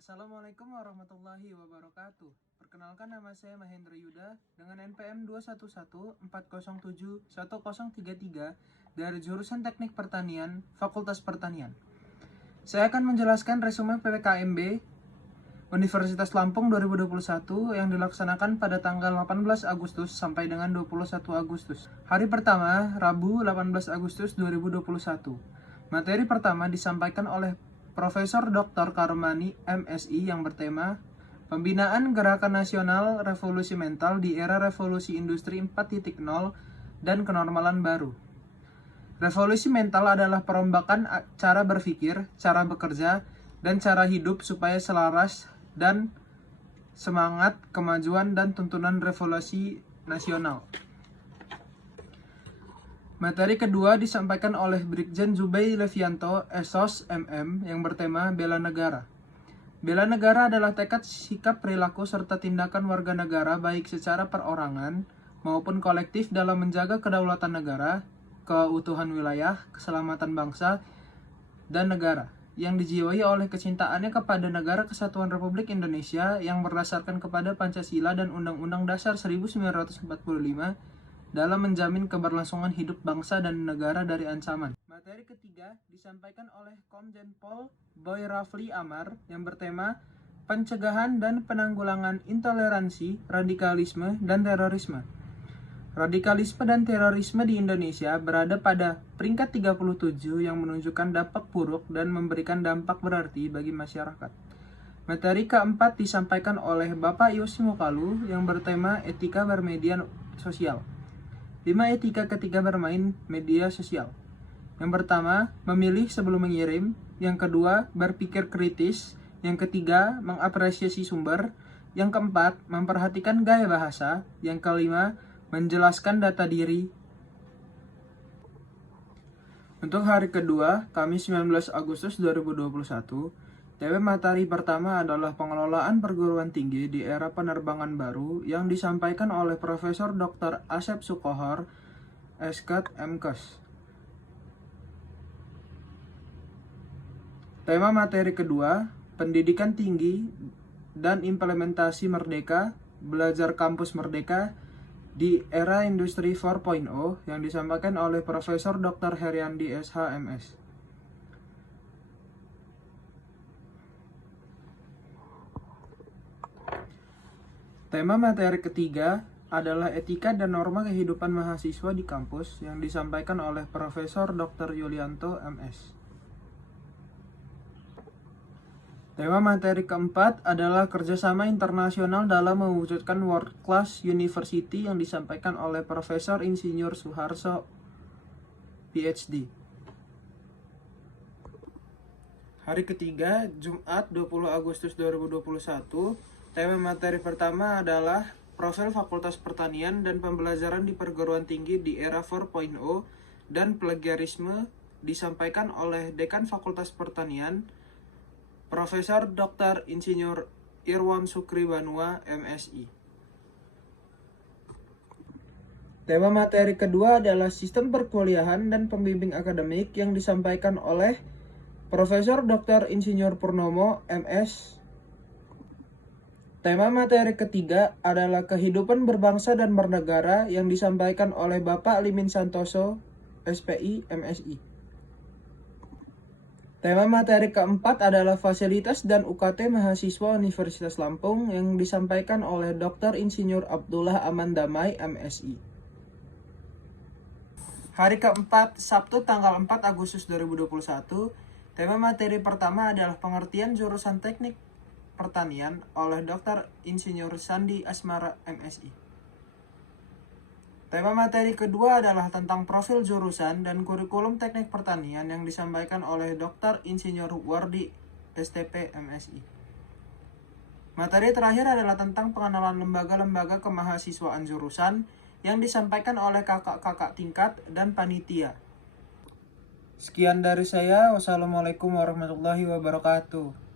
Assalamualaikum warahmatullahi wabarakatuh. Perkenalkan, nama saya Mahendra Yuda dengan NPM 21140711033 dari jurusan Teknik Pertanian, Fakultas Pertanian. Saya akan menjelaskan resume PPKMB Universitas Lampung 2021 yang dilaksanakan pada tanggal 18 Agustus sampai dengan 21 Agustus. Hari pertama, Rabu 18 Agustus 2021. Materi pertama disampaikan oleh Profesor Dr. Karmani, MSI, yang bertema Pembinaan Gerakan Nasional Revolusi Mental di Era Revolusi Industri 4.0 dan Kenormalan Baru. Revolusi mental adalah perombakan cara berpikir, cara bekerja, dan cara hidup supaya selaras dan semangat kemajuan dan tuntunan revolusi nasional. Materi kedua disampaikan oleh Brigjen Zubey Levianto, SOS MM, yang bertema Bela Negara. Bela negara adalah tekad, sikap, perilaku, serta tindakan warga negara baik secara perorangan maupun kolektif dalam menjaga kedaulatan negara, keutuhan wilayah, keselamatan bangsa dan negara, yang dijiwai oleh kecintaannya kepada Negara Kesatuan Republik Indonesia yang berdasarkan kepada Pancasila dan Undang-Undang Dasar 1945 dalam menjamin keberlangsungan hidup bangsa dan negara dari ancaman. Materi ketiga disampaikan oleh Komjen Pol Boy Rafli Amar yang bertema Pencegahan dan Penanggulangan Intoleransi, Radikalisme, dan Terorisme. Radikalisme dan terorisme di Indonesia berada pada peringkat 37 yang menunjukkan dampak buruk dan memberikan dampak berarti bagi masyarakat. Materi keempat disampaikan oleh Bapak Yosi Mukalu yang bertema Etika Bermedia Sosial. 5 etika ketika bermain media sosial. Yang pertama, memilih sebelum mengirim. Yang kedua, berpikir kritis. Yang ketiga, mengapresiasi sumber. Yang keempat, memperhatikan gaya bahasa. Yang kelima, menjelaskan data diri. Untuk hari kedua, Kamis 19 Agustus 2021, tema materi pertama adalah pengelolaan perguruan tinggi di era penerbangan baru yang disampaikan oleh Profesor Dr. Asep Sukohor, Eskat MKes. Tema materi kedua, pendidikan tinggi dan implementasi merdeka, belajar kampus merdeka di era industri 4.0 yang disampaikan oleh Profesor Dr. Heriandi SH.MS. Tema materi ketiga adalah etika dan norma kehidupan mahasiswa di kampus yang disampaikan oleh Profesor Dr. Yulianto MS. Tema materi keempat adalah kerjasama internasional dalam mewujudkan World Class University yang disampaikan oleh Profesor Insinyur Suharso, PhD. Hari ketiga, Jumat 20 Agustus 2021, tema materi pertama adalah profil Fakultas Pertanian dan pembelajaran di perguruan tinggi di era 4.0 dan plagiarisme disampaikan oleh Dekan Fakultas Pertanian, Profesor Dr. Insinyur Irwan Sukri Banua, MSI. Tema materi kedua adalah sistem perkuliahan dan pembimbing akademik yang disampaikan oleh Profesor Dr. Insinyur Purnomo, MS. Tema materi ketiga adalah kehidupan berbangsa dan bernegara yang disampaikan oleh Bapak Limin Santoso, SPI, MSI. Tema materi keempat adalah fasilitas dan UKT mahasiswa Universitas Lampung yang disampaikan oleh Dr. Insinyur Abdullah Aman Damai, MSI. Hari keempat, Sabtu tanggal 4 Agustus 2021, tema materi pertama adalah pengertian jurusan teknik pertanian oleh Dr. Insinyur Sandi Asmara, MSI. Tema materi kedua adalah tentang profil jurusan dan kurikulum teknik pertanian yang disampaikan oleh Dr. Insinyur Wardi, STP, MSI. Materi terakhir adalah tentang pengenalan lembaga-lembaga kemahasiswaan jurusan yang disampaikan oleh kakak-kakak tingkat dan panitia. Sekian dari saya. Wassalamualaikum warahmatullahi wabarakatuh.